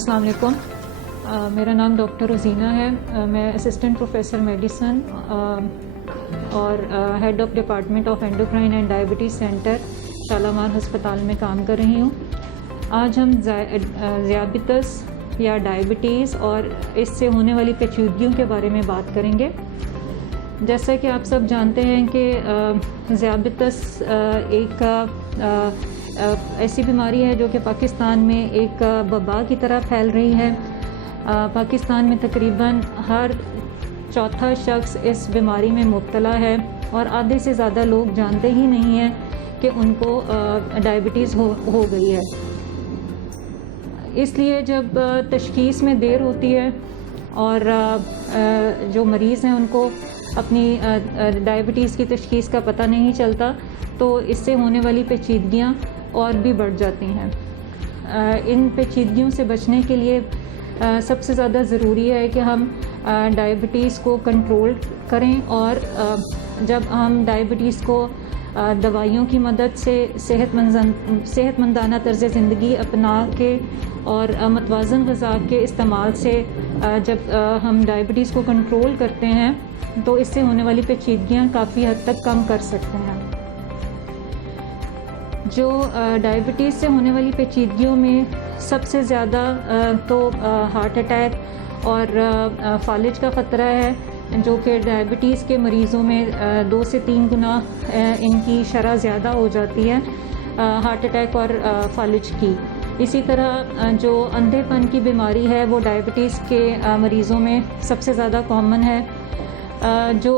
السلام علیکم. میرا نام ڈاکٹر روزینہ ہے. میں اسسٹنٹ پروفیسر میڈیسن اور head of department of endocrine and diabetes centre Shalamar ہسپتال میں کام کر رہی ہوں. آج ہم ذیابیطس یا ڈائبٹیز اور اس سے ہونے والی پیچیدگیوں کے بارے میں بات کریں گے. جیسا کہ آپ سب جانتے ہیں کہ ذیابیطس ایک ایسی بیماری ہے جو کہ پاکستان میں ایک وبا کی طرح پھیل رہی ہے. پاکستان میں تقریباً ہر چوتھا شخص اس بیماری میں مبتلا ہے اور آدھے سے زیادہ لوگ جانتے ہی نہیں ہیں کہ ان کو ڈائبٹیز ہو گئی ہے. اس لیے جب تشخیص میں دیر ہوتی ہے اور جو مریض ہیں ان کو اپنی ڈائبٹیز کی تشخیص کا پتہ نہیں چلتا تو اس سے ہونے والی پیچیدگیاں اور بھی بڑھ جاتی ہیں. ان پیچیدگیوں سے بچنے کے لیے سب سے زیادہ ضروری ہے کہ ہم ڈائبٹیز کو کنٹرول کریں اور جب ہم ڈائبٹیز کو دوائیوں کی مدد سے صحت مندانہ طرز زندگی اپنا کے اور متوازن غذا کے استعمال سے جب ہم ڈائبٹیز کو کنٹرول کرتے ہیں تو اس سے ہونے والی پیچیدگیاں کافی حد تک کم کر سکتے ہیں. جو ڈائبٹیز سے ہونے والی پیچیدگیوں میں سب سے زیادہ تو ہارٹ اٹیک اور فالج کا خطرہ ہے جو کہ ڈائبٹیز کے مریضوں میں 2 سے 3 گنا ان کی شرح زیادہ ہو جاتی ہے ہارٹ اٹیک اور فالج کی. اسی طرح جو اندھے پن کی بیماری ہے وہ ڈائبٹیز کے مریضوں میں سب سے زیادہ کامن ہے. جو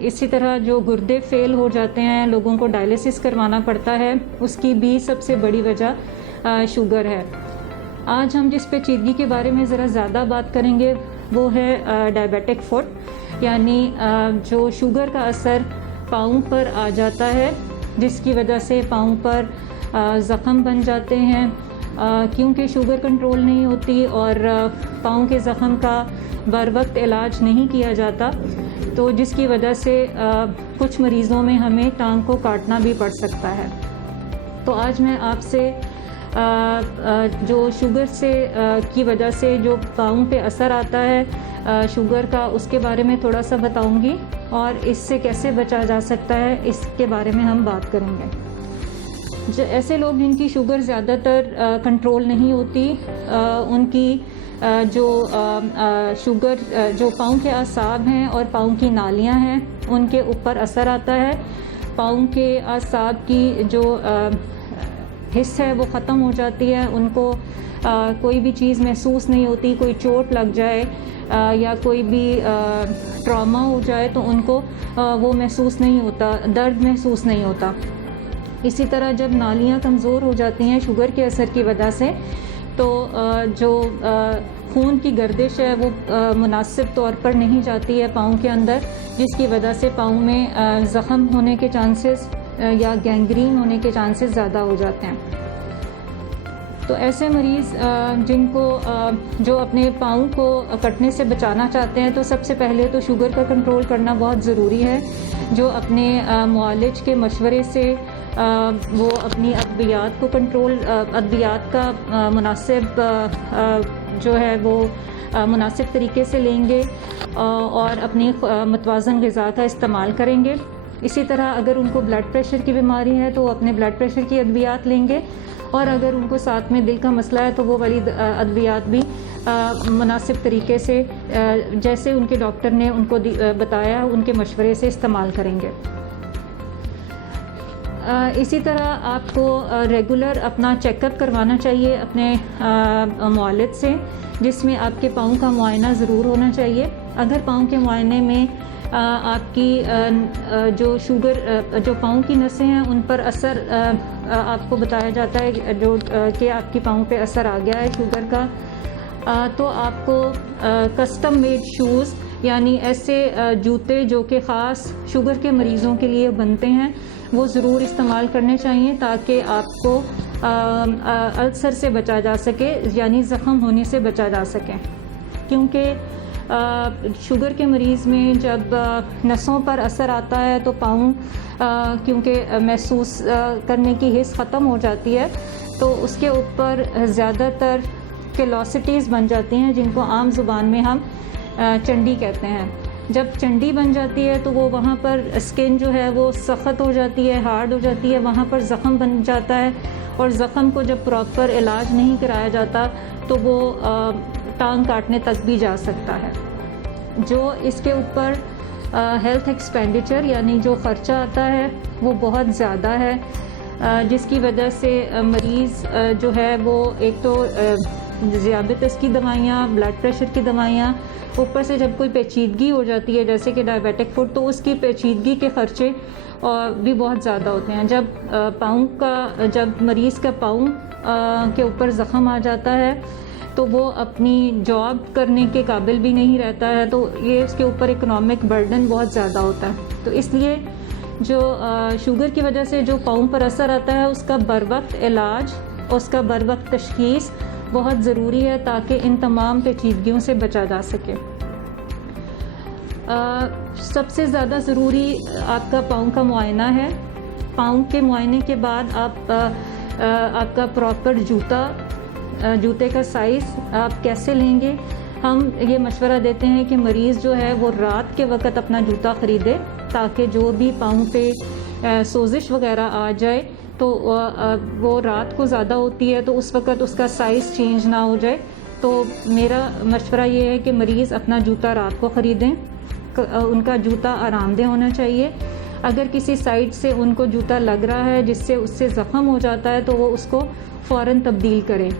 اسی طرح جو گردے فیل ہو جاتے ہیں لوگوں کو ڈائلیسس کروانا پڑتا ہے اس کی بھی سب سے بڑی وجہ شوگر ہے. آج ہم جس پیچیدگی کے بارے میں ذرا زیادہ بات کریں گے وہ ہے ڈائبیٹک فٹ، یعنی جو شوگر کا اثر پاؤں پر آ جاتا ہے جس کی وجہ سے پاؤں پر زخم بن جاتے ہیں کیونکہ شوگر کنٹرول نہیں ہوتی اور پاؤں کے زخم کا بر وقت علاج نہیں کیا جاتا تو جس کی وجہ سے کچھ مریضوں میں ہمیں ٹانگ کو کاٹنا بھی پڑ سکتا ہے. تو آج میں آپ سے جو شوگر سے کی وجہ سے جو پاؤں پہ اثر آتا ہے شوگر کا اس کے بارے میں تھوڑا سا بتاؤں گی اور اس سے کیسے بچا جا سکتا ہے اس کے بارے میں ہم بات کریں گے. ایسے لوگ جن کی شوگر زیادہ تر کنٹرول نہیں ہوتی ان کی جو شوگر جو پاؤں کے اعصاب ہیں اور پاؤں کی نالیاں ہیں ان کے اوپر اثر آتا ہے. پاؤں کے اعصاب کی جو حص ہے وہ ختم ہو جاتی ہے. ان کو کوئی بھی چیز محسوس نہیں ہوتی. کوئی چوٹ لگ جائے یا کوئی بھی ٹراما ہو جائے تو ان کو وہ محسوس نہیں ہوتا، درد محسوس نہیں ہوتا. اسی طرح جب نالیاں کمزور ہو جاتی ہیں شوگر کے اثر کی وجہ سے تو جو خون کی گردش ہے وہ مناسب طور پر نہیں جاتی ہے پاؤں کے اندر جس کی وجہ سے پاؤں میں زخم ہونے کے چانسز یا گینگرین ہونے کے چانسز زیادہ ہو جاتے ہیں. تو ایسے مریض جن کو جو اپنے پاؤں کو کٹنے سے بچانا چاہتے ہیں تو سب سے پہلے تو شوگر کا کنٹرول کرنا بہت ضروری ہے. جو اپنے معالج کے مشورے سے وہ اپنی ادویات کو ادویات کا مناسب جو ہے وہ مناسب طریقے سے لیں گے اور اپنی متوازن غذا کا استعمال کریں گے. اسی طرح اگر ان کو بلڈ پریشر کی بیماری ہے تو وہ اپنے بلڈ پریشر کی ادویات لیں گے اور اگر ان کو ساتھ میں دل کا مسئلہ ہے تو وہ والی ادویات بھی مناسب طریقے سے جیسے ان کے ڈاکٹر نے ان کو بتایا ان کے مشورے سے استعمال کریں گے. اسی طرح آپ کو ریگولر اپنا چیک اپ کروانا چاہیے اپنے معالج سے جس میں آپ کے پاؤں کا معائنہ ضرور ہونا چاہیے. اگر پاؤں کے معائنے میں آپ کی جو جو پاؤں کی نسیں ہیں ان پر اثر آپ کو بتایا جاتا ہے جو کہ آپ کی پاؤں پہ اثر آ گیا ہے شوگر کا تو آپ کو کسٹم میڈ شوز یعنی ایسے جوتے جو کہ خاص شوگر کے مریضوں کے لیے بنتے ہیں وہ ضرور استعمال کرنے چاہیے تاکہ آپ کو السر سے بچا جا سکے یعنی زخم ہونے سے بچا جا سکے. کیونکہ شوگر کے مریض میں جب نسوں پر اثر آتا ہے تو پاؤں کیونکہ محسوس کرنے کی حس ختم ہو جاتی ہے تو اس کے اوپر زیادہ تر کیلوسٹیز بن جاتی ہیں جن کو عام زبان میں ہم چنڈی کہتے ہیں. جب چنڈی بن جاتی ہے تو وہ وہاں پر اسکن جو ہے وہ سخت ہو جاتی ہے, ہارڈ ہو جاتی ہے, وہاں پر زخم بن جاتا ہے, اور زخم کو جب پراپر علاج نہیں کرایا جاتا تو وہ ٹانگ کاٹنے تک بھی جا سکتا ہے. جو اس کے اوپر ہیلتھ ایکسپینڈیچر یعنی جو خرچہ آتا ہے وہ بہت زیادہ ہے, جس کی وجہ سے مریض جو ہے وہ ایک تو ذیابیطس کی دوائیاں, بلڈ پریشر کی دوائیاں, اوپر سے جب کوئی پیچیدگی ہو جاتی ہے جیسے کہ ڈائبیٹک فوٹ تو اس کی پیچیدگی کے خرچے بھی بہت زیادہ ہوتے ہیں. جب مریض کا پاؤں کے اوپر زخم آ جاتا ہے تو وہ اپنی جاب کرنے کے قابل بھی نہیں رہتا ہے, تو یہ اس کے اوپر اکنامک برڈن بہت زیادہ ہوتا ہے. تو اس لیے جو شوگر کی وجہ سے جو پاؤں پر اثر آتا ہے اس کا بر وقت علاج, اس کا بر وقت تشخیص بہت ضروری ہے تاکہ ان تمام پیچیدگیوں سے بچا جا سکے. سب سے زیادہ ضروری آپ کا پاؤں کا معائنہ ہے. پاؤں کے معائنے کے بعد آپ کا پراپر جوتے کا سائز آپ کیسے لیں گے, ہم یہ مشورہ دیتے ہیں کہ مریض جو ہے وہ رات کے وقت اپنا جوتا خریدے تاکہ جو بھی پاؤں پہ سوزش وغیرہ آ جائے تو وہ رات کو زیادہ ہوتی ہے تو اس وقت اس کا سائز چینج نہ ہو جائے. تو میرا مشورہ یہ ہے کہ مریض اپنا جوتا رات کو خریدیں. ان کا جوتا آرام دہ ہونا چاہیے. اگر کسی سائڈ سے ان کو جوتا لگ رہا ہے جس سے اس سے زخم ہو جاتا ہے تو وہ اس کو فوراً تبدیل کریں.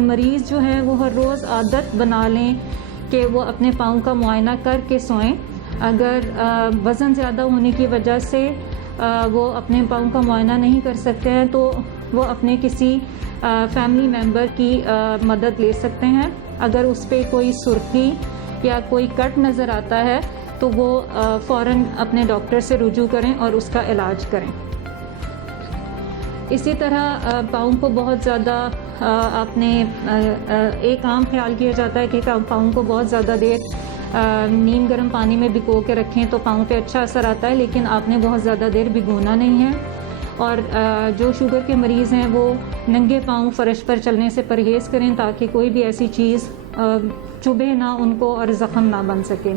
مریض جو ہیں وہ ہر روز عادت بنا لیں کہ وہ اپنے پاؤں کا معائنہ کر کے سوئیں. اگر وزن زیادہ ہونے کی وجہ سے وہ اپنے پاؤں کا معائنہ نہیں کر سکتے ہیں تو وہ اپنے کسی فیملی ممبر کی مدد لے سکتے ہیں. اگر اس پہ کوئی سرخی یا کوئی کٹ نظر آتا ہے تو وہ فوراً اپنے ڈاکٹر سے رجوع کریں اور اس کا علاج کریں. اسی طرح پاؤں کو بہت زیادہ آپ نے ایک عام خیال کیا جاتا ہے کہ پاؤں کو بہت زیادہ دیر نیم گرم پانی میں بھگو کے رکھیں تو پاؤں پہ اچھا اثر آتا ہے, لیکن آپ نے بہت زیادہ دیر بھگونا نہیں ہے. اور جو شوگر کے مریض ہیں وہ ننگے پاؤں فرش پر چلنے سے پرہیز کریں تاکہ کوئی بھی ایسی چیز چبھے نہ ان کو اور زخم نہ بن سکے.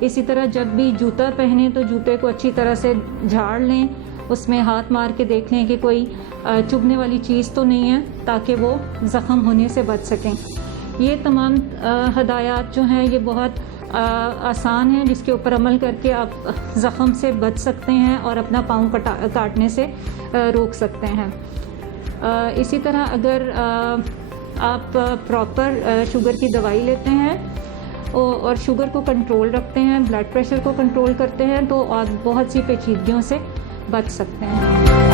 اسی طرح جب بھی جوتا پہنیں تو جوتے کو اچھی طرح سے جھاڑ لیں, اس میں ہاتھ مار کے دیکھ لیں کہ کوئی چبھنے والی چیز تو نہیں ہے تاکہ وہ زخم ہونے سے بچ سکیں. یہ تمام ہدایات جو ہیں یہ بہت آسان ہیں جس کے اوپر عمل کر کے آپ زخم سے بچ سکتے ہیں اور اپنا پاؤں کاٹنے سے روک سکتے ہیں. اسی طرح اگر آپ پراپر شوگر کی دوائی لیتے ہیں اور شوگر کو کنٹرول رکھتے ہیں, بلڈ پریشر کو کنٹرول کرتے ہیں تو آپ بہت سی پیچیدگیوں سے بچ سکتے ہیں.